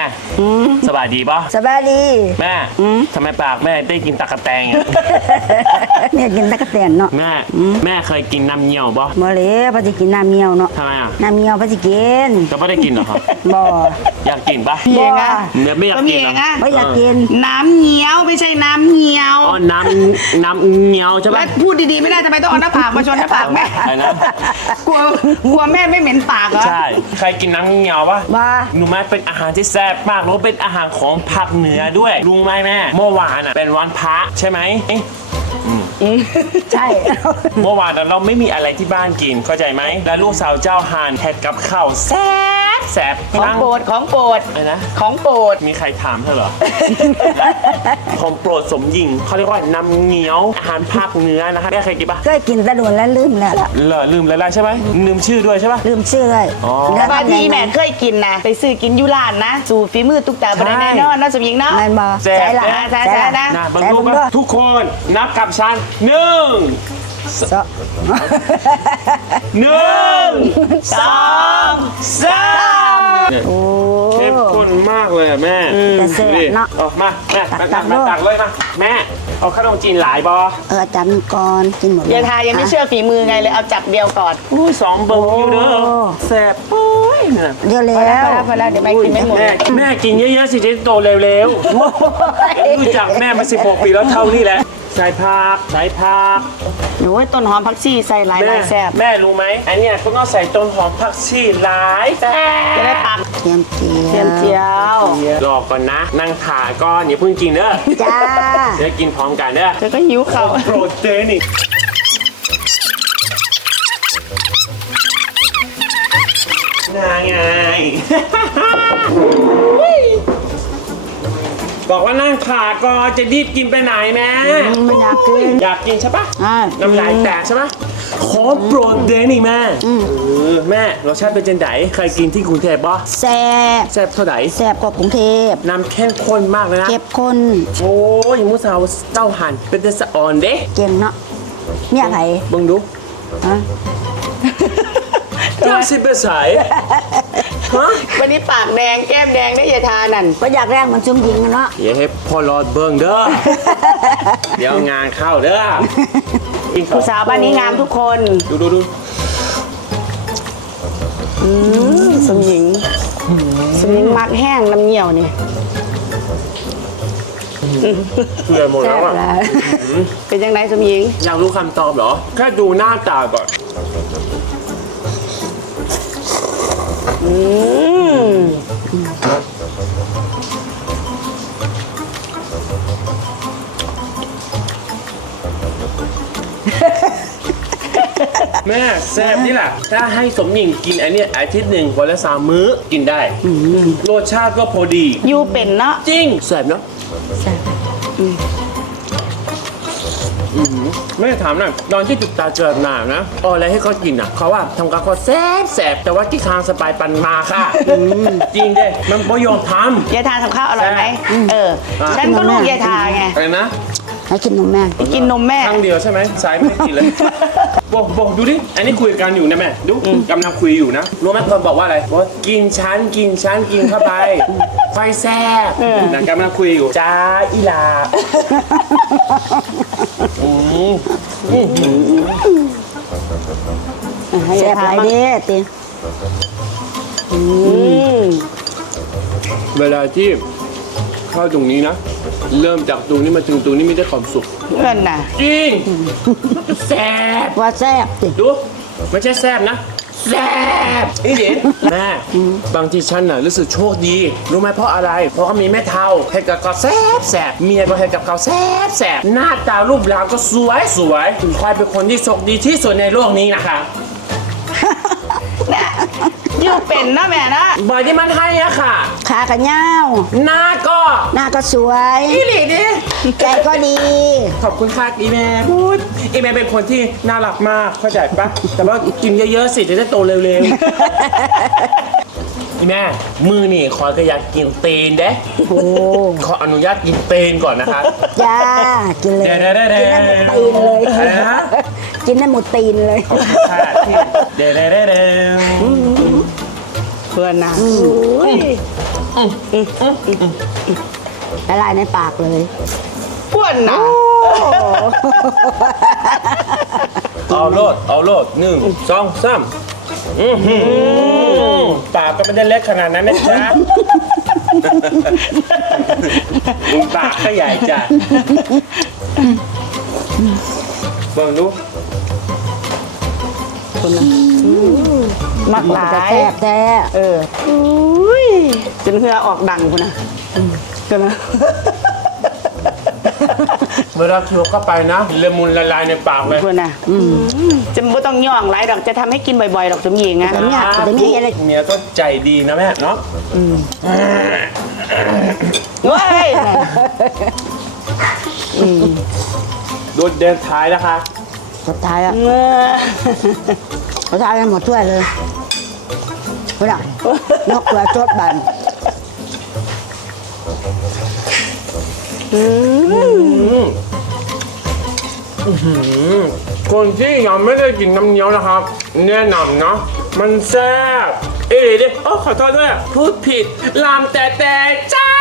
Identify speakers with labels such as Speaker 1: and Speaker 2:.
Speaker 1: สบายดีปะ
Speaker 2: สบายดี
Speaker 1: แม่ทำไมปากแม่ได้กินตะกะแตง
Speaker 2: แม่กินตะกะแตนเนาะ
Speaker 1: แม่เคยกินน้ำเงี้ยวปะ
Speaker 2: บ่เลยพอจะกินน้ำเงี้ยวเนาะ
Speaker 1: ทำไมอ่ะ
Speaker 2: น้ำเงี้ยวพอจะกิน
Speaker 1: ก็ไม่ได้กินหรอครับ
Speaker 2: บ่
Speaker 1: อยากกินปะ
Speaker 2: บ่
Speaker 1: ไม่อยากกินหรอ
Speaker 2: ไม่อยากกิน
Speaker 3: น้ำเงี้ยวไม่ใช่น้ำเงี้ยว
Speaker 1: อ๋อน้ำเงี้ยวใช่ปะ
Speaker 3: พูดดีๆไม่ได้ทำไมต้องเอาหน้าผากมาชนหน้าผากแม่กลัวแม่ไม่เหม็นปากเหรอ
Speaker 1: ใช่ใครกินน้ำเงี้ยวปะ
Speaker 2: บ้า
Speaker 1: หนูแม่เป็นอาหารที่แซ่บมากแล้วเป็นอาหารของภาคเหนือด้วยลุงไหมแม่เมื่อวานอ่ะเป็นวันพระใช่ไหม
Speaker 2: ใช่
Speaker 1: เมื่อวานเราไม่มีอะไรที่บ้านกินเข้าใจไหมแล้วลูกสาวเจ้าหานเห็ดกับข้าวแซ่บ
Speaker 3: ของโปรด
Speaker 1: อะไรนะ
Speaker 3: ของโปรด
Speaker 1: มีใครถามเธอเหรอ ของโปรดสมหญิงเขาเรียกว่าน้ำเงี้ยวอาหารภาคเหนือนะคะแม่เคยกินปะ
Speaker 2: เคยกินแต่โดนแล้วลืมแล้วล่ะ
Speaker 1: ลืมแล้วใช่ไหมลืมชื่อด้วยใช่ปะ
Speaker 2: ลืมชื่อเลย
Speaker 3: บางทีแม่เคยกินนะไปซื้อกินยูร้านนะสู่ฝีมือตุ๊กตาบรรดาแน่นอนนะสมหญิงเนาะ
Speaker 2: แม่บอก
Speaker 1: ใช่
Speaker 2: ละ
Speaker 3: ใช่
Speaker 1: นะบางลูกทุกคนนับกับฉัน1 2 3เข้มข้นมากเลยแม่
Speaker 2: เนาะ
Speaker 1: มาแม่ตักเลยมาแม่เอาขนมจีนหลายบอ
Speaker 2: จับก่อนกินหมด
Speaker 3: ยายทายังไม่เชื่อฝีมือไงเลยเอาจับเดียวก่อน
Speaker 1: 2 เบิร์อยู่เด้อแซ่บปุ้ย
Speaker 2: เดี๋ยวแล้ว
Speaker 3: พอแล้วเดี๋ยวแม่กินไม่หมด
Speaker 1: แม่กินเยอะๆสิจะโตเร็วๆรู้จักแม่มา16 ปีแล้วเท่านี้แหละใส่ผัก
Speaker 3: หนูต้นหอมผักชีใส่หลายแซ่บ
Speaker 1: แม่รู้ไหมอันเนี้ยคุณต้องใส่ต้นหอมผักชีหลายแซ่บ
Speaker 3: จะได้ปัก
Speaker 2: เทียม
Speaker 3: เจียว
Speaker 1: รอก่อนนะนั่งถ่าก่อนอย่าเพิ่งกินเด้อ
Speaker 2: จ้า
Speaker 1: เดี๋ยวกินพร้อมกันเด้อ
Speaker 3: เดี๋ยวก็หิวเขา
Speaker 1: โปรตีนนี่ไงบอกว่านั่งขาก่อนจะรีบกินไปไหนแม่
Speaker 2: ไม่
Speaker 1: อยากกินใช่ปะน้ำลายแตกใช่ปะขอโปรตีนนี่แม่แม่รสชาติเป็นจังไดเคยกินที่กรุงเทพปะ
Speaker 2: แซ่
Speaker 1: บเท่าไหร่
Speaker 2: แซ่บกว่ากรุงเทพ
Speaker 1: น้ำเข้มข้นมากเลยนะ
Speaker 2: เข้มข้น
Speaker 1: โอ้ยมูสาวเจ้าหันเป็นเดสออนเด้
Speaker 2: เก่งเนาะเนี่ยไง
Speaker 1: บึงดูเจ้าสิเบสาย
Speaker 3: วันนี้ปากแดงแก้มแดงได้ยายทานั่น
Speaker 2: ก็อยากแรงเหมือนจุ่มหญิงเนาะ
Speaker 1: อย่าให้พ่อรอดเบิ้งเด้อเดี๋ยวงานเข้าเด้อ
Speaker 3: ผู้สาวบ้านนี้งามทุกคน
Speaker 1: ดู
Speaker 3: สมหญิงมักแห้งน้ำเงี้ยวนี่
Speaker 1: เพื่อหมดแล้วอ่ะ
Speaker 3: เป็นยังไงสมหญิง
Speaker 1: อยากรู้คำตอบเหรอแค่ดูหน้าตาก่อนแม่แซ่บนี่แหละถ้าให้สมหญิงกินอันนี้อาทิตย์หนึ่งวันละ3 มื้อกินได้รสชาติก็พอดี
Speaker 3: ยูเป็นเนาะ
Speaker 1: จริงแซ่บเนาะ
Speaker 2: แซ่บ
Speaker 1: แม่ถามหน่อยตอนที่ติดตาเจอหนานะอะไรให้เขากินอ่ะเขาว่าทำกับเขาแซ่บแต่ว่าที่คางสบายปันมาค่ะจริงเด้มันไม่ยอมทำ
Speaker 3: ยายทาทำข้าวอร่อยไหมฉันก็ลูกยายทาไง
Speaker 1: อะไรนะ
Speaker 2: ให้กินนมแม่
Speaker 3: กินนมแม่
Speaker 1: ครั้งเดียวใช่ไหมสายไม่กินเลยบอกดูดิอันนี้คุยกันอยู่นะแม่ดูกำลังคุยอยู่นะรู้ไหมคนบอกว่าอะไรว่ากินชั้นกินเข้าไปไฟแซ่บนะกำลังคุยอยู่จ้าอีลา
Speaker 2: แซ่บไรเด้ติ
Speaker 1: เวลาที่เข้าตรงนี้นะเริ่มจากตรงนี้มาถึงตรงนี้ไม่ได้ความสุข
Speaker 3: เพื่อนน่ะ
Speaker 1: จริงแซ่บ
Speaker 2: ว่าแซ่บ
Speaker 1: ดูไม่ใช่แซ่บนะแซ่บนี่ดิแม่บางทีฉันน่ะรู้สึกโชคดีรู้ไหมเพราะอะไรเพราะเขามีแม่เฒ่าให้กับเขาแซ่บเมียก็ให้กับเขาแซ่บหน้าตารูปร่างก็สวยคอยเป็นคนที่โชคดีที่สุดในโลกนี้นะคะ
Speaker 3: ยูเป็นนะแม่นะ
Speaker 1: บ่อยที่มันให้อะค่ะ
Speaker 2: ขากันยาว
Speaker 1: หน้าก็
Speaker 2: สวย
Speaker 1: นี่หลีดิ
Speaker 2: ใจก็ดี
Speaker 1: ขอบคุณค่ะอีแม่พูดอีแม่เป็นคนที่น่ารักมากเข้าใจปะแต่ว่ากินเยอะๆสิจะได้โตเร็วๆอีแม่มือนี่ขอก็อยากกินเตนเด้ขออนุญาตกินเตนก่อนนะคะ
Speaker 2: จ้ากินเลยกินได้หมดตีนเลย
Speaker 1: ขอบคุณค่ะ
Speaker 3: เพื่อนนะ
Speaker 2: ละลายในปากเลย
Speaker 3: ป้วนนะ
Speaker 1: เอาโลด1 2 3ปากก็ไม่ได้เล็กขนาดนั้นนะจ๊ะปากก็ใหญ่จ้ะเบิ่งดู
Speaker 3: มักหลา
Speaker 2: จะ
Speaker 3: ย
Speaker 2: แซ่บแท้
Speaker 3: อุ้ยจนเหงื่อออกดังคุณนะกันนะ
Speaker 1: เวลาเคี้ยวเข้าไปนะละมุนละลายในปากเลย
Speaker 3: คุณนะจะไม่ต้องย่องหลายดอกจะทำให้กินบ่อยๆดอกสมหญิงอะ
Speaker 2: แต่เนี่ยเห็น
Speaker 1: เมียก็ใจดีนะแม่เนาะ
Speaker 3: เว้ย
Speaker 1: ดูเดินท้ายนะคะ
Speaker 2: สุดท้ายอ่ะสุดท้ายกันหมดถ้วยเลยคุณอ่ะนกตัวจดบัน
Speaker 1: คนที่ยังไม่ได้กินน้ำเงี้ยวนะครับ แนะนำนะมันแซ่บเอ๋ดิขอโทษด้วยพูดผิดลามแต่จ้า